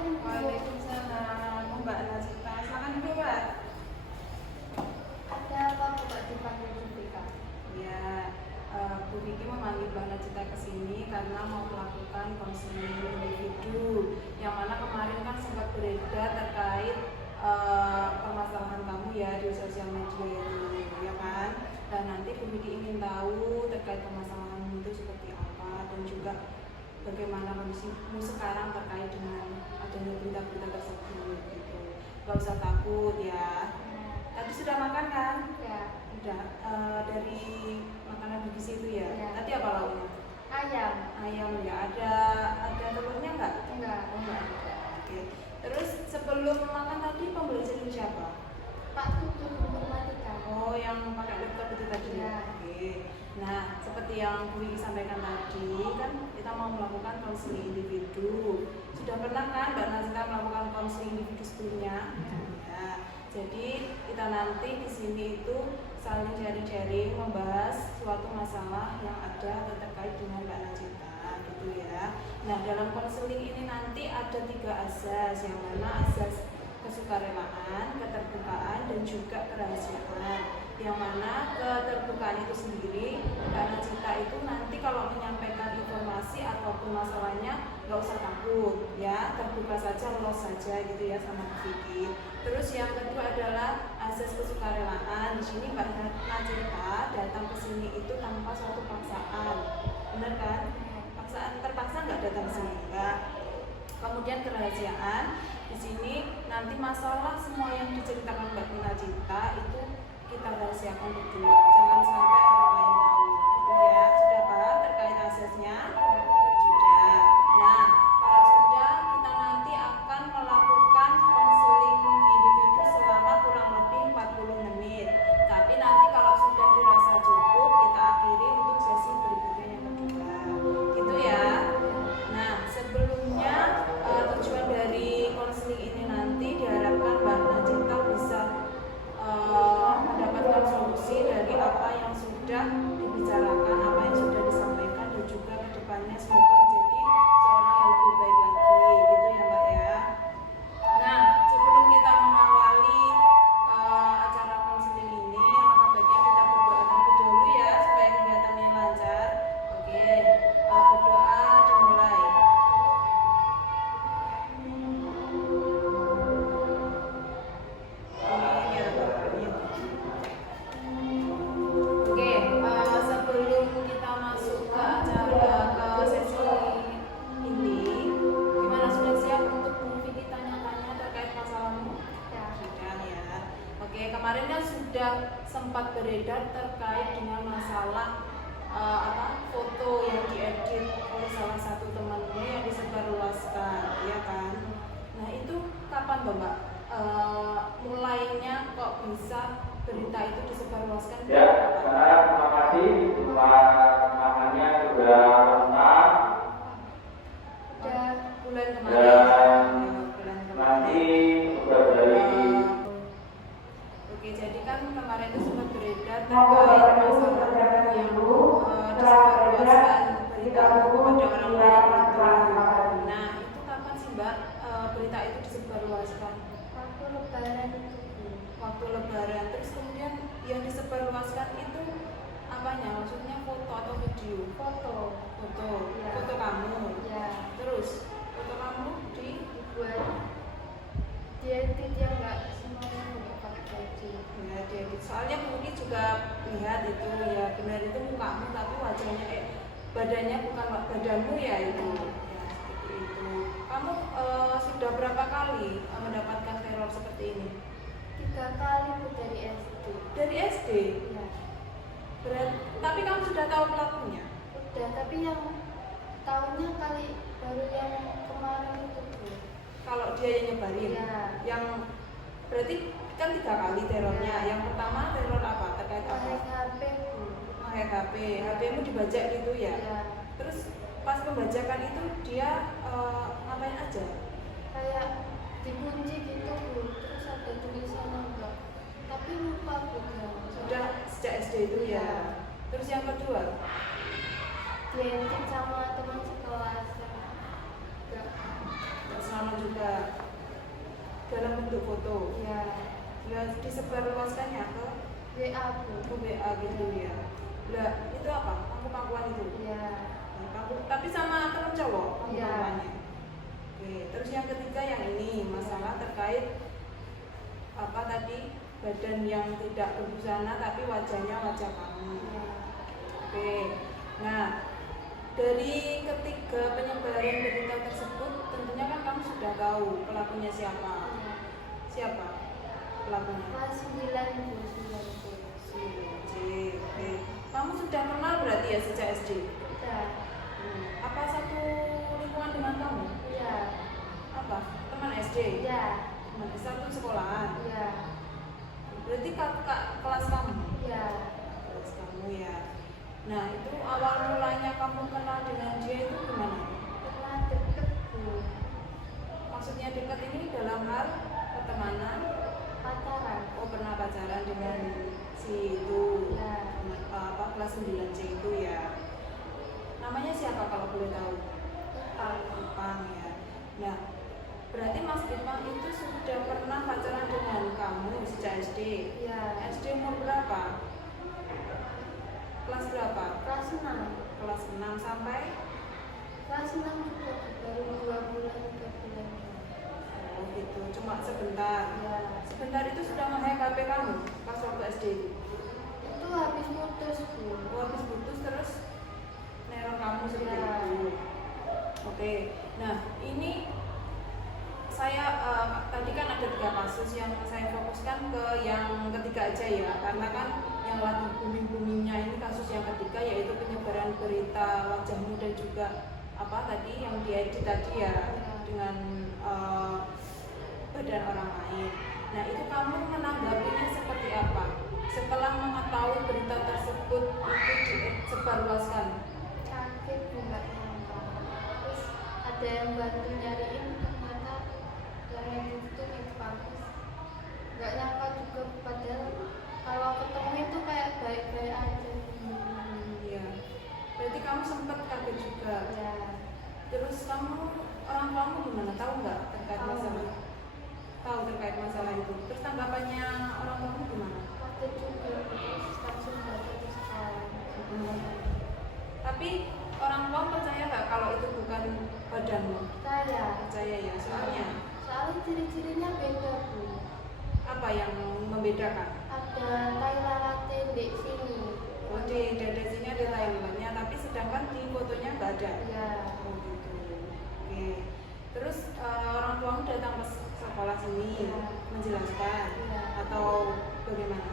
Waalaikumsalam, Mbak Najita. Silakan dulu, Mbak. Ada apa Mbak dipanggil Jessica? Ya, Bu Vicky memanggil Mbak Najita ke sini karena mau melakukan konseling individu. Yang mana kemarin kan sempat beredar terkait permasalahan kamu ya di sosial media itu, ya kan? Dan nanti Bu Vicky ingin tahu terkait permasalahan itu seperti apa dan juga bagaimana kondisimu sekarang terkait dengan adanya berita-berita tersebut gitu. Gak usah takut ya. Tadi sudah makan kan? Ya. Udah. Dari makanan bergizi itu ya. Ya. Tadi apa lauknya? Ayam. Ayam ya. Ada telurnya nggak? Enggak. Oh, enggak ada. Oke. Terus sebelum makan tadi pembelajaran siapa? Pak Tutu informatika. Oh, yang pakai laptop itu tadi. Ya. Oke. Nah, seperti yang Bu Wiki sampaikan tadi, kan kita mau melakukan konseling individu. Sudah pernah kan Mbak Nazita melakukan konseling individu sebelumnya? Ya. Jadi kita nanti di sini itu saling sharing-sharing membahas suatu masalah yang ada atau terkait dengan Mbak Najita, gitu ya. Nah, dalam konseling ini nanti ada 3 asas, yang mana asas kesukarelaan, keterbukaan, dan juga kerahasiaan. Yang mana keterbukaan itu sendiri, Mbak Najita itu nanti kalau menyampaikan informasi ataupun masalahnya nggak usah takut ya, terbuka saja, lolos saja gitu ya sama Bu Vicky. Terus yang kedua adalah asas kesukarelaan. Di sini Mbak Najita datang ke sini itu tanpa suatu paksaan, benar kan? Paksaan terpaksa nggak datang ke sini enggak. Kemudian kerahasiaan, di sini nanti masalah semua yang diceritakan Mbak Najita itu kita rahasiakan berdua, jangan sampai orang lain tahu, gitu ya. Sudah paham terkait asasnya? Sudah. Nah, kalau sudah, kita nanti akan melakukan konseling individu selama kurang lebih 40 menit. Tapi nanti kalau sudah dirasa cukup, kita akhiri untuk sesi berikutnya yang kedua, gitu ya. Nah, sebelumnya tujuan dari konseling ini nanti diharapkan Mbak Najita bisa mendapatkan solusi dari apa yang sudah dibicarakan, apa yang sudah disampaikan, dan juga kedepannya semoga menjadi seorang yang lebih baik lagi, gitu ya Mbak ya. Nah, sebelum kita mengawali acara konseling ini, alangkah baiknya kita berdoa terlebih dahulu ya supaya kegiatannya lancar. Oke, berdoa dimulai. Sebelum kita masuk ke acara ke sesi ini, gimana, sudah siap untuk Bu Vicky tanya-tanya terkait masalahmu? Ya. Sudah ya. Oke, kemarin kan sudah sempat beredar terkait dengan masalah foto yang diedit oleh salah satu temanmu yang disebarluaskan, ya kan? Nah, itu kapan tuh Mbak? Mulainya kok bisa berita itu disebarluaskan? Ya, terima kasih makannya sudah lengkap. Udah Bulan kemarin. Dan Bulan nanti sudah dari Oke, jadi kan kemarin itu sempat beredar terkait masalah yang disebarluaskan berita kepada orang lain. Nah, itu kapan sih Mbak berita itu disebarluaskan? waktu lebaran itu. Waktu lebaran. Terus kemudian yang disebarluaskan itu apanya? Maksudnya foto atau video? Foto. Foto. Ya. Foto kamu. Ya. Terus foto kamu Dibuat diedit yang enggak semuanya enggak pakai baju. ya diedit. Soalnya mungkin juga lihat itu ya benar itu mukamu tapi wajahnya badannya bukan badanmu ya itu. Ya seperti itu. Kamu sudah berapa kali mendapatkan teror seperti ini? 3 kali Bu dari SD. Dari SD. Ya. Tapi kamu sudah tahu pelakunya? Udah, tapi yang tahunnya kali baru yang kemarin itu Bu. Kalau dia yang nyebarin, Iya. yang berarti kan 3 kali terornya. Iya. Yang pertama teror apa? Terkait apa? Pakai HP Bu. Nge-hack HP, HP-mu dibajak gitu ya? Iya. Terus pas pembajakan itu dia ngapain aja? Kayak dikunci gitu Bu. Terus ada tulisan enggak. Tapi lupa Bu. Sudah sejak SD itu ya. Iya. Terus yang kedua? Diedit sama teman sekelas. Enggak. Sama juga. dalam bentuk foto. Ya, Lah disebarluaskannya ke WA Bu. WA gitu ya. Lah itu apa? Pangku-pangkuan itu. Ya, Tapi sama teman cowok Iya. pangku-pangkuannya. Oke, terus yang ketiga yang ini masalah terkait apa tadi, badan yang tidak berbusana tapi wajahnya wajah kamu. ya. Oke, nah dari ketiga penyebaran berita tersebut tentunya kan kamu sudah tahu pelakunya siapa. Siapa pelakunya? Kelas 9 Bu, 9 Bu. Si C. Oke, kamu sudah kenal berarti ya sejak SD? Ya, Apa satu lingkungan dengan kamu? ya, Apa? Teman SD? ya, Teman satu sekolahan? ya, Berarti kakak kelas kamu? ya. Kelas kamu ya. Nah itu awal mulanya kamu kenal dengan dia itu gimana? Pernah deket Bu, Maksudnya dekat ini dalam hal pertemanan? pacaran. Oh pernah pacaran dengan si itu? Ya. Apa kelas 9 C itu ya? Namanya siapa kalau boleh tahu? Ipang ya. Nah berarti Mas Ipang itu sudah pernah pacaran dengan kamu sejak SD? Ya, SD umur berapa? Kelas berapa? kelas 6. Kelas 6 sampai? Kelas 6 juga baru 2 bulan 3 bulan. Oh gitu, cuma sebentar. Ya, Sebentar itu sudah nge-hack HP kamu pas waktu SD itu? itu habis putus Bu. Oh, habis putus terus neror kamu seperti Ya. itu. Oke, nah ini saya tadi kan ada 3 kasus yang saya fokuskan ke yang ketiga aja ya, karena kan yang lagi booming-boomingnya ini kasus yang ketiga yaitu penyebaran berita wajahmu dan juga apa tadi yang diedit tadi ya dengan badan orang lain. Nah itu kamu menanggapinya seperti apa? Setelah mengetahui berita tersebut itu disebarluaskan. Kaget Bu, nggak nyangka. Terus ada yang bantu nyariin, ternyata yang itu Ipang. Nggak nyangka juga, padahal kalau ketemu itu kayak baik-baik aja. Iya. Berarti kamu sempat kaget juga. Ya, Terus orang kamu gimana? Tahu nggak terkait Tahu. masalah? Tahu terkait masalah itu. Terus tanggapannya orang kamu gimana? kaget juga. Terus langsung baca di sekolah. Tapi orang tua percaya nggak kalau itu bukan badanmu? Saya, Percaya ya. Soalnya soalnya ciri-cirinya beda Bu. apa yang membedakan? Ada tai lalatnya di sini. Oh, di dada sini ada lain-lainnya, tapi sedangkan di fotonya nggak ada. Ya, Oh gitu. Oke. Terus orang tuamu datang ke sekolah sini Iya. menjelaskan Iya. atau bagaimana?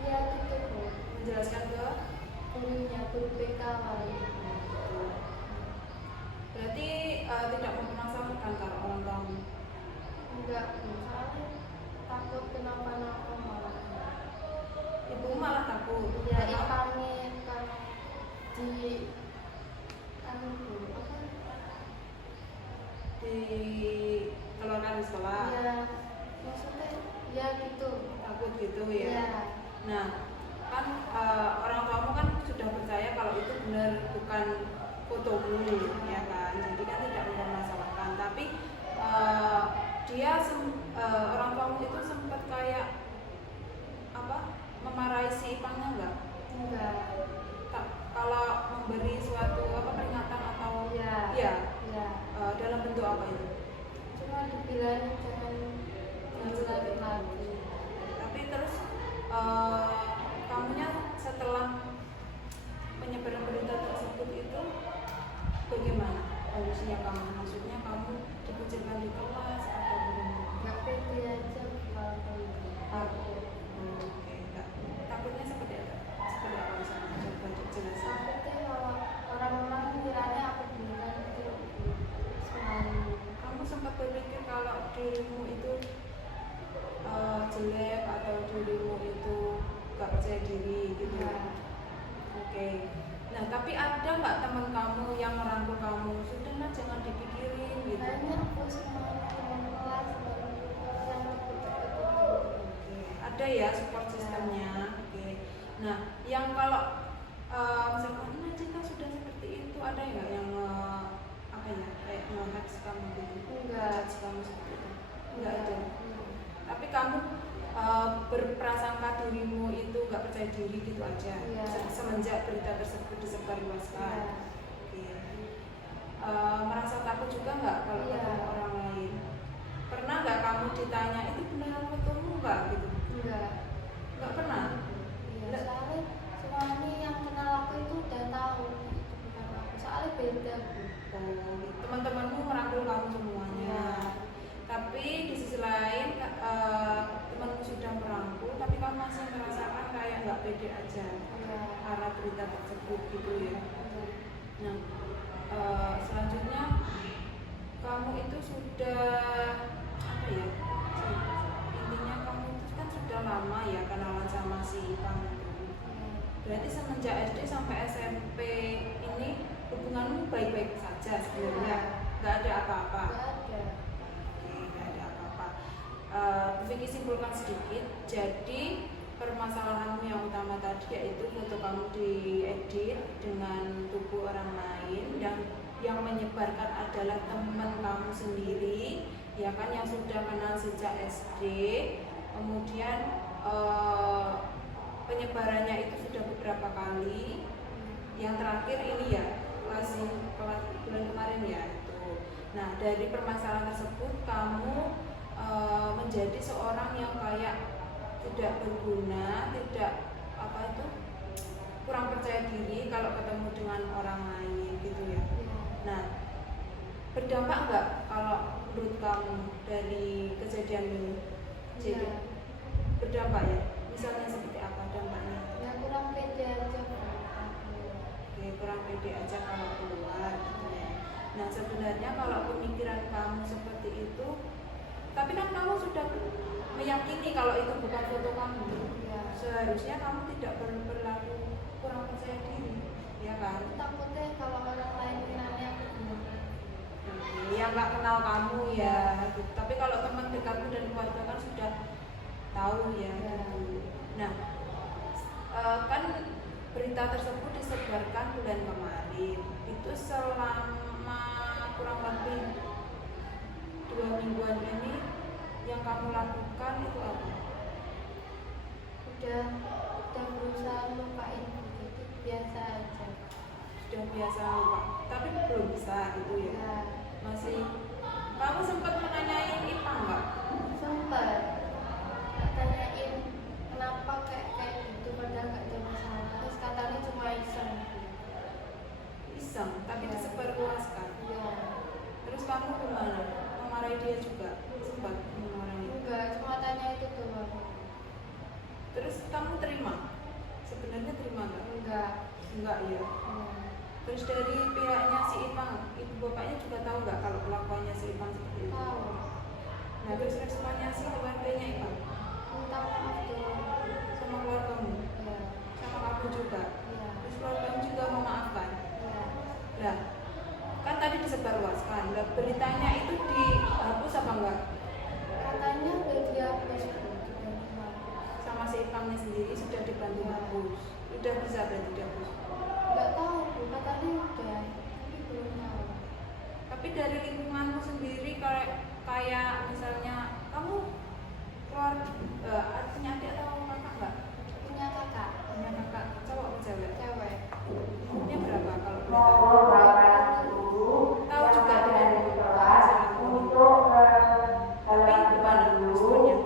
iya gitu Bu. Menjelaskan ke Gurunya guru BK awalnya. berarti tidak mempermasalahkan kalau orang tuamu. Enggak Bu, soalnya takut kenapa-napa malah. Ibu malah takut. Ya Kenapa? Ipangnya kan di anu Bu, apa? Dikeluarkan di sekolah. Ya, maksudnya ya gitu. Takut gitu ya. Ya, Nah, kan orang tuamu kan sudah percaya kalau itu benar bukan fotomu, ya kan? Jadi kan tidak mempermasalahkan. Tapi orang tuamu itu sempat kayak apa? Memarahi si Ipangnya enggak? enggak. Kalau memberi suatu apa peringatan atau Ya, ya ya. dalam bentuk apa itu? Cuma dibilang jangan ngulangi lagi. Tapi terus kamunya setelah penyebaran berita tersebut itu bagaimana kondisinya kamu? Maksudnya kamu dikucilkan di kelas atau bagaimana? Enggak pede aja kalau kayak gitu. Takut. Oke, enggak. Takutnya seperti apa? Seperti apa misalnya? Coba dijelaskan. Takutnya kalau orang-orang kiranya aku beneran gitu. Selalu. Kamu sempat berpikir kalau dirimu itu jelek atau dirimu itu gak percaya diri gitu? Ya. Oke. Nah, tapi ada nggak teman kamu yang merangkul kamu? Sudahlah, jangan dipikirin gitu. Banyak aku semua teman kelas yang deket-deket itu. Oke. Ada ya support sistemnya. Oke. Nah, yang kalau misalkan nah Cita sudah seperti itu, ada nggak yang apa ya kayak nge-hacks kamu gitu? Enggak. Judge kamu seperti itu? Nggak ada. percaya diri gitu aja. Iya. Semenjak berita tersebut disebarluaskan. Iya. Oke. Merasa takut juga nggak kalau Iya. ketemu orang lain? Pernah nggak kamu ditanya itu beneran fotomu nggak gitu? Enggak. Nggak pernah. Iya, soalnya semuanya yang kenal aku itu udah tahu itu bukan aku. Soalnya beda, Bu. Oh, teman-temanmu merangkul kamu semuanya. Iya. Tapi di sisi lain temanmu sudah merangkul, tapi kamu masih merasakan kayak nggak pede aja Iya. karena berita tersebut gitu ya. Iya. Nah, selanjutnya kamu itu sudah apa ya? Intinya kamu itu kan sudah lama ya kenalan sama si Ipang itu. Berarti semenjak SD sampai SMP ini hubunganmu baik-baik saja sebenarnya, nggak ada apa-apa. Enggak ada. Oke, nggak ada apa-apa. Vicky simpulkan sedikit. Jadi permasalahanmu yang utama tadi yaitu foto kamu diedit dengan tubuh orang lain dan yang menyebarkan adalah teman kamu sendiri, ya kan, yang sudah kenal sejak SD. Kemudian penyebarannya itu sudah beberapa kali. Yang terakhir ini ya kelas bulan kemarin ya itu. Nah, dari permasalahan tersebut kamu menjadi seorang yang kayak tidak berguna, tidak apa itu, kurang percaya diri kalau ketemu dengan orang lain gitu ya. Nah, berdampak nggak kalau menurut kamu dari kejadian ini? Jadi Iya. berdampak ya? Misalnya seperti apa dampaknya? Ya kurang pede aja, Bu. Oke, kurang pede aja kalau keluar gitu ya. Nah, sebenarnya kalau pemikiran kamu seperti itu, tapi kan kamu sudah meyakini kalau itu bukan foto kamu. Iya. Seharusnya kamu tidak berlaku kurang percaya diri, ya kan? Takutnya kalau orang lain kiranya aku gimana. Yang nggak kenal kamu ya, gitu. Tapi kalau teman dekatmu dan keluarga kan sudah tahu ya. Ya. Gitu. Nah, kan berita tersebut disebarkan bulan kemarin. Itu selama kurang lebih 2 mingguan ini yang kamu lakukan itu apa? Udah berusaha lupain begitu, biasa aja. Sudah biasa lupa, tapi belum bisa gitu ya. Ya, Masih. Kamu sempat menanyain Ipang nggak? sempet tanyain kenapa kayak gitu padahal nggak ada masalah. Terus katanya cuma iseng. Iseng, tapi Ya. disebarluaskan. Ya, Terus kamu gimana? Memarahi dia juga? Sempat memarahi. enggak, cuma tanya itu doang. Terus kamu terima? Sebenarnya terima nggak? Enggak. Enggak ya. Ya. Terus dari pihaknya si Ipang, ibu bapaknya juga tahu nggak kalau kelakuannya si Ipang seperti itu? Tahu. Nah, terus responnya si keluarganya Ipang Minta maaf doang. sama keluargamu, Ya. sama kamu juga. Ya. Terus keluargamu juga memaafkan. Ya. Lah, kan tadi disebarluaskan. Lah, beritanya itu dihapus apa enggak? Katanya udah dihapus Bu, bukan cuma aku. Sama si Ipangnya sendiri sudah dibantu hapus. Udah bisa berarti dihapus. Enggak tahu Bu, katanya udah, tapi belum tahu. Tapi dari lingkunganmu sendiri kayak misalnya kamu keluar punya adik atau kakak nggak? Punya kakak, Punya kakak cowok atau cewek? cewek. Umurnya berapa kalau boleh tahu? Tahu juga dengan masalah ini. Tapi gimana responnya?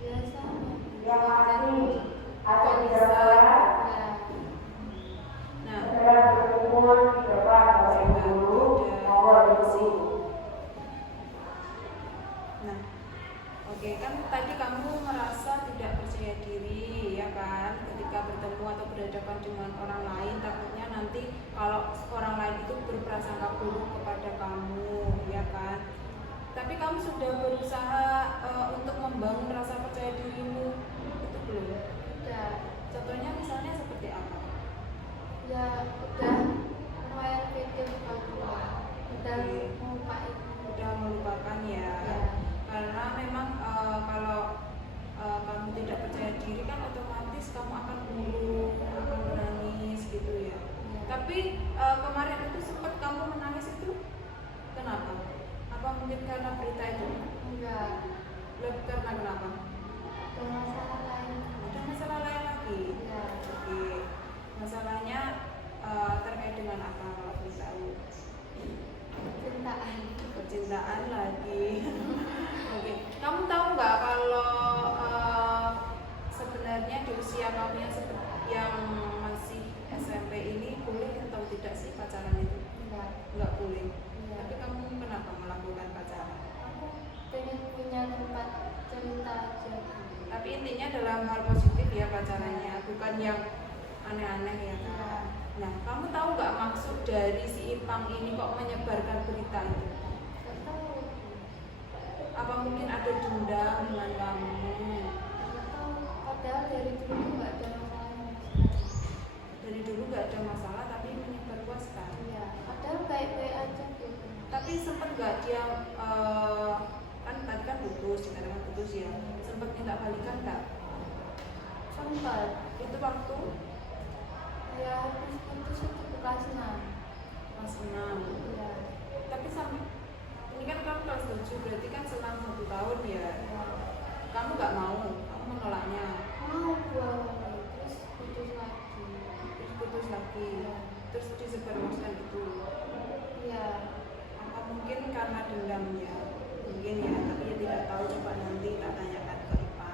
Biasanya. Kok bisa? Ya. Nah, coba udah sih. Nah, oke, kan tadi kamu merasa tidak percaya diri, ya kan? Ketika bertemu atau berhadapan dengan orang lain, takutnya nanti kalau orang lain itu berprasangka buruk kepada kamu, ya kan? Tapi kamu sudah berusaha untuk membangun rasa percaya dirimu, itu belum? Udah. Contohnya misalnya seperti apa? Ya udah lumayan pede bukan keluar. Udah Oke. melupain. Udah melupakan ya? Ya. Karena memang kalau kamu tidak percaya diri kan otomatis kamu akan murung, akan menangis gitu ya. Ya. Tapi kemarin itu sempat kamu menangis itu kenapa? Apa mungkin karena berita itu? Enggak. Lebih karena kenapa? Ada masalah lain. Ada masalah lain lagi. lagi. Ya. Oke. Masalahnya terkait dengan apa kalau boleh tahu? Cintaan. Percintaan lagi. Oke. Kamu tahu nggak kalau sebenarnya di usia kamu yang masih SMP ini boleh atau tidak sih pacaran itu? Enggak. Nggak boleh. Iya. Tapi kamu kenapa melakukan pacaran? Aku pengen punya tempat cerita aja. Tapi intinya dalam hal positif ya pacarannya, bukan yang aneh-aneh ya kan? Iya. Nah, kamu tahu nggak maksud dari si Ipang ini kok menyebarkan berita itu? Gak tahu. Apa mungkin ada dendam dengan kamu? Gak tahu. Padahal dari dulu tuh gak ada masalah. Dari dulu nggak ada masalah tapi menyebarluaskan. Iya. Padahal baik-baik aja gitu. Tapi sempat nggak dia kan tadi kan putus, dikatakan putus ya? Sempat minta balikan nggak? Sempat. Itu waktu Ya habis putus itu kelas 6. kelas 6. Iya. Tapi sampai ini kan kamu kelas 7, berarti kan selang 1 tahun ya. Iya. Kamu nggak mau, kamu menolaknya. Mau buang terus putus lagi. Terus putus lagi, terus disebarluaskan itu. Iya. Apa mungkin karena dendamnya? Mungkin ya, tapi ya tidak tahu, coba nanti tak tanyakan ke Ipa.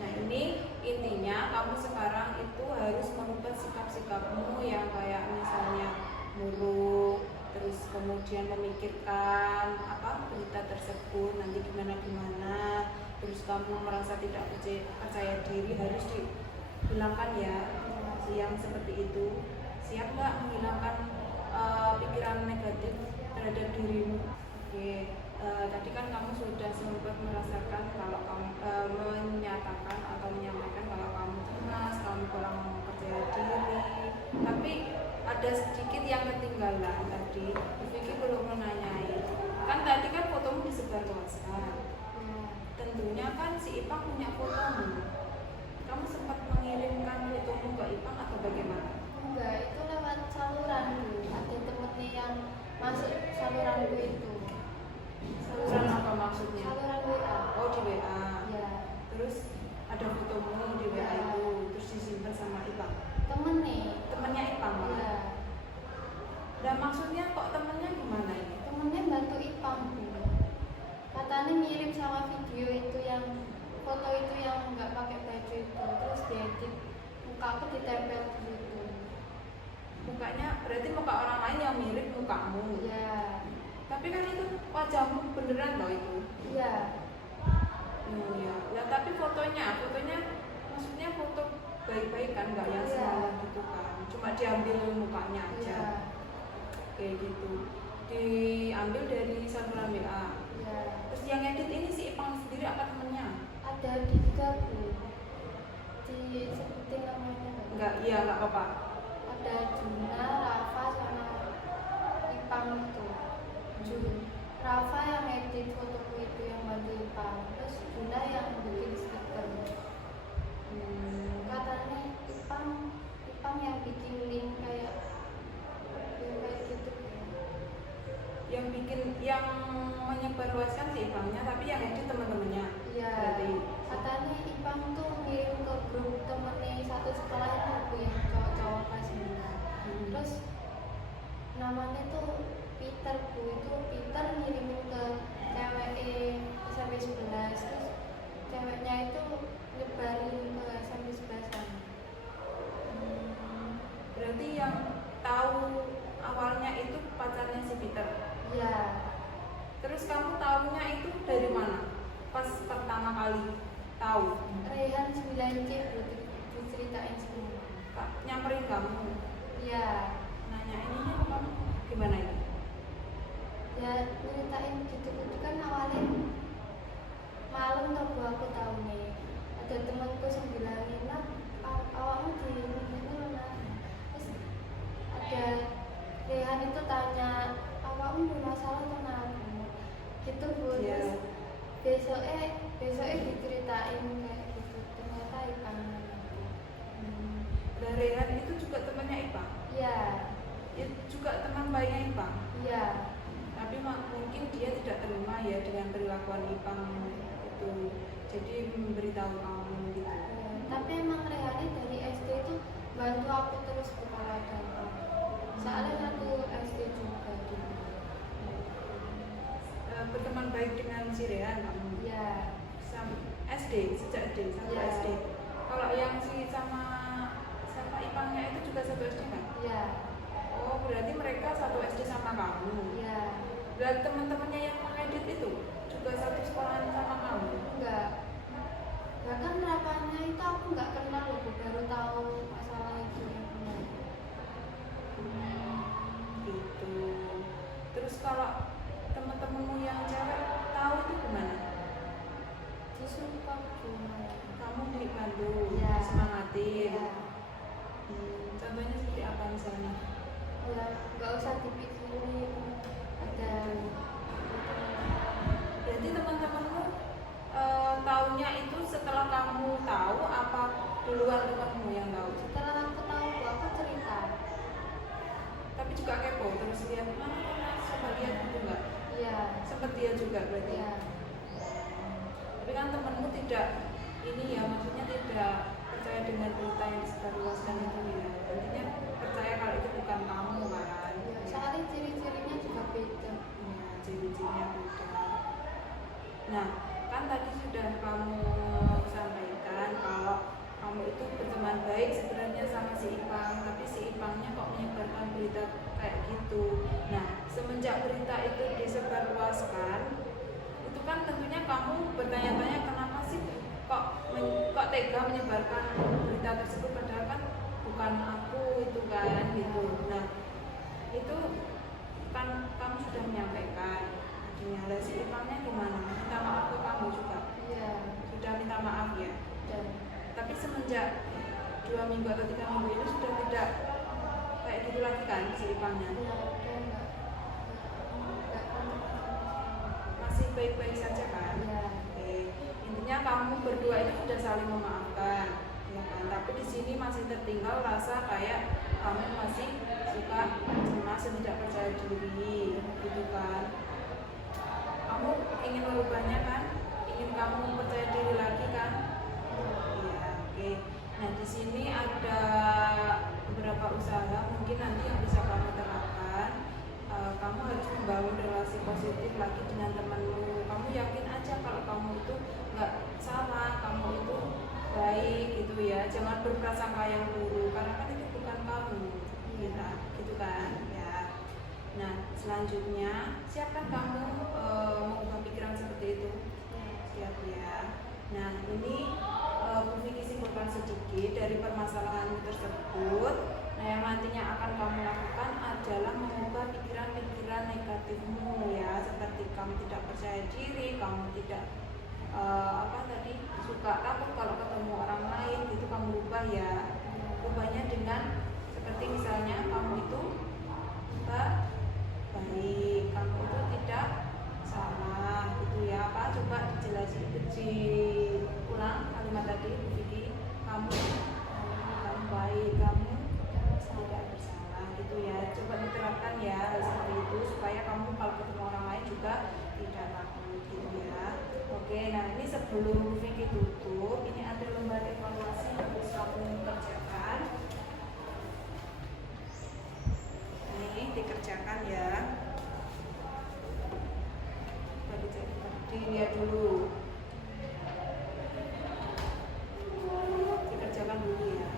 Nah ini intinya kamu sekarang itu harus merubah sikap-sikapmu yang kayak misalnya murung, terus kemudian memikirkan apa berita tersebut nanti gimana, terus kamu merasa tidak percaya diri, harus dihilangkan ya yang seperti itu. Siap nggak menghilangkan pikiran negatif terhadap dirimu? Oke. Tadi kan kamu sudah sempat merasakan kalau kamu menyatakan atau menyampaikan kalau kamu cemas, kamu kurang percaya diri. Tapi ada sedikit yang ketinggalan tadi. Vicky belum menanyai. Kan tadi kan fotomu disebarluaskan. Tentunya kan si Ipang punya fotomu. Kamu sempat mengirimkan fotomu ke Ipang atau bagaimana? Enggak, itu lewat saluran dulu. Ada temennya yang masuk saluran gue itu. Saluran apa maksudnya? Saluran WA. Oh di WA. Ya. Terus ada fotomu di WA itu, terus disimpan sama Ipang. Temen nih. Temennya Ipang Iya. malah. Dan maksudnya kok temennya gimana ini? Temennya bantu Ipang dulu. Katanya mirip sama video itu yang foto itu yang nggak pakai baju itu, terus diedit muka aku ditempel di situ. Mukanya berarti muka orang lain yang mirip mukamu. Iya. Tapi kan itu wajahmu beneran loh itu. Iya. Oh iya. Ya tapi fotonya maksudnya foto baik-baik kan, nggak yang Iya. semalam gitu kan. Cuma diambil mukanya aja. Iya. Kayak gitu. Diambil dari saluran WA. Iya. Terus yang edit ini si Ipang sendiri apa temennya? Ada tiga bu. Disebutin namanya nggak? Enggak, iya enggak apa-apa. Ada Juna, Rafa sama Ipang itu. Rafa yang edit fotoku itu yang bantu Ipang, terus Juna yang bikin stiker. Katanya Ipang yang bikin link kayak gitu. Yang menyebarluaskan si Ipangnya, tapi yang edit teman-temannya. Iya. Berarti Katanya Ipang tuh ngirim ke grup temennya satu sekolah itu aku yang cowok-cowok kelas 9. Terus namanya tuh Peter bu, itu Peter ngirimin ke cewek SMP 11, terus ceweknya itu nyebarin ke SMP 11 kan. berarti yang tahu awalnya itu pacarnya si Peter. Iya. Terus kamu tahunya itu dari mana? Pas pertama kali tahu? Rehan 9C bu, diceritain semua. Nyamperin kamu? Iya. Nanya ininya kamu gimana ini? Ya ceritain gitu-gitu kan awalnya malam tuh bu aku tahu nih ada temanku yang bilangin nak awakmu di ini lah. Terus ada Rehan itu tanya awakmu bermasalah kenapa gitu bu. Iya. Terus besoknya diceritain kayak gitu, ternyata Ipang. Dan Rehan itu juga temannya Ipang? Iya. Ya, juga teman baiknya Ipang? Iya. Tapi mungkin dia tidak terima ya dengan perilakuan Ipang itu, jadi memberitahu kamu gitu. Tapi emang Rehannya dari bantu aku terus kalau ada apa. Soalnya satu SD juga gitu. Berteman baik dengan si Rehan kamu? Ya. SD, sejak SD, satu Ya. SD. Kalau yang si sama Ipangnya itu juga satu SD kan? Ya. Oh, berarti mereka satu SD sama kamu. Ya. Dan teman-temannya yang mengedit itu juga satu sekolahan sama kamu? Enggak. Bahkan rapatnya itu aku nggak kenal loh, Bu. Baru tahu masalah itu. Gitu. Terus kalau teman-temanmu yang cewek tahu itu gimana? Disumpah cuma. Kamu dibantu, Ya. semangatin. Ya. Contohnya seperti apa misalnya? Ya, nggak usah dipikirin. Ada. Berarti teman-temanmu taunya itu setelah kamu tahu apa duluan temanmu yang tahu? Setelah aku tahu, aku cerita. Tapi juga kepo terus lihat mana coba lihat gitu nggak? Iya. Sempet dia juga berarti. Iya. Tapi kan temanmu tidak ini ya, maksudnya tidak percaya dengan berita yang disebarluaskan itu ya. Intinya percaya kalau itu bukan kamu kan. Iya. Soalnya ciri-cirinya juga beda. Ya, ciri-cirinya beda. Nah, kan tadi sudah kamu sampaikan kalau kamu itu berteman baik sebenarnya sama si Ipang, tapi si Ipangnya kok menyebarkan berita kayak gitu. Nah, semenjak berita itu disebarluaskan, itu kan tentunya kamu bertanya-tanya kenapa sih kok tega menyebarkan berita tersebut, padahal kan bukan aku itu kan gitu. Nah, itu kan kamu sudah menyampaikan. Lah si Ipangnya gimana? Minta maaf ke kamu juga? Iya. Sudah minta maaf ya? Dan Tapi semenjak 2 minggu atau 3 minggu ini sudah tidak kayak gitu lagi kan si Ipangnya? ya udah nggak Masih baik-baik saja kan? Iya. Oke. Intinya kamu berdua itu sudah saling memaafkan, ya kan? Tapi di sini masih tertinggal rasa kayak kamu masih suka cemas dan tidak percaya diri, gitu kan? Kamu ingin merubahnya kan? Ingin kamu percaya diri lagi kan? Iya, oke. Nah, di sini ada beberapa usaha mungkin nanti yang bisa kamu terapkan. Kamu harus membangun relasi positif lagi dengan temanmu. Kamu yakin aja kalau kamu itu nggak salah, kamu itu baik gitu ya. Jangan berprasangka yang buruk karena kan itu bukan kamu, gitu kan? Ya. Nah, selanjutnya siapkan kamu mengubah pikiran seperti itu. Siap ya. Nah, ini Bu Vicky simpulkan sedikit dari permasalahan tersebut. Nah, yang nantinya akan kamu lakukan adalah mengubah pikiran-pikiran negatifmu ya, seperti kamu tidak percaya diri, kamu tidak suka takut kalau ketemu orang lain, gitu kamu ubah ya. Ubahnya dengan seperti misalnya kamu itu baik, kamu itu tidak salah gitu ya. Coba dijelasin, ulang kalimat tadi Bu Vicky. Kamu baik, kamu tidak bersalah gitu ya. Coba diterapkan ya hal seperti itu supaya kamu kalau ketemu orang lain juga tidak takut gitu ya. Oke, nah ini sebelum Bu Vicky tutup, ini ada lembar evaluasi yang harus kamu kerjakan. Ini dikerjakan ya. Dilihat dulu, dikerjakan dulu ya.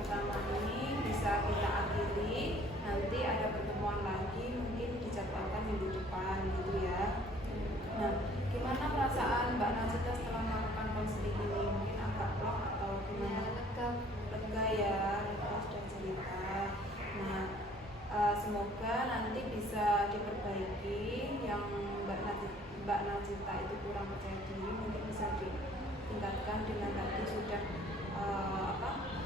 pertama ini bisa kita akhiri. Nanti ada pertemuan lagi, mungkin dijadwalkan minggu depan gitu ya. Nah, gimana perasaan Mbak Najita setelah melakukan konseling ini? Mungkin agak plong atau Ya, gimana? lega. Lega ya, lega sudah cerita. Nah, semoga nanti bisa diperbaiki yang Mbak Najita itu kurang percaya diri, mungkin bisa ditingkatkan dengan tadi sudah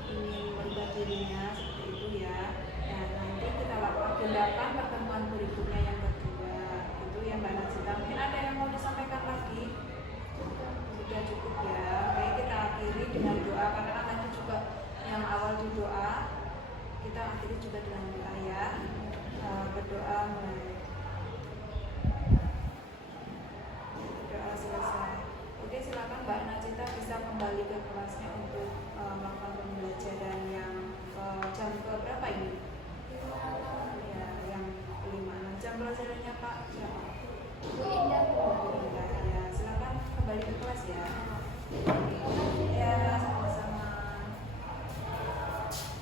ingin merubah dirinya seperti itu ya. Nah, nanti kita lakukan pertemuan berikutnya yang kedua itu ya Mbak Najita. Mungkin ada yang mau disampaikan lagi? Sudah cukup ya. Oke, kita akhiri dengan doa karena kan tadi juga yang awal di doa, kita akhiri juga dengan doa ya. Berdoa mulai. Doa selesai. Oke, silakan Mbak Najita bisa kembali ke kelasnya untuk melakukan pembelajaran yang jam berapa ini? Ya, yang 5. Jam pelajarannya Pak siapa? Bu Indah. Bu Indah ya. Silakan kembali ke kelas ya.